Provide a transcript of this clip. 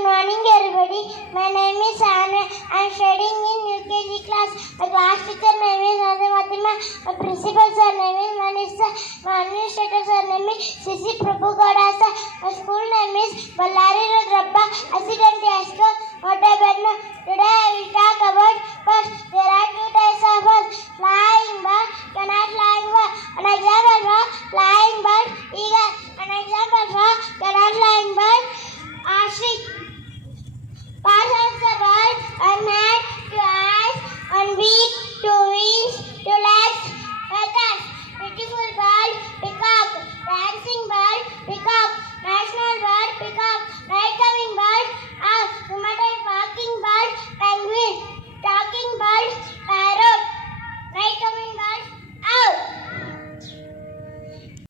Good morning, everybody. My name is Sanvi. I am studying in UKG class. My class teacher name is Motebennur. My principal sir name is Manish. My administrator sir name is Sanvi Hottagigoudar. My school name is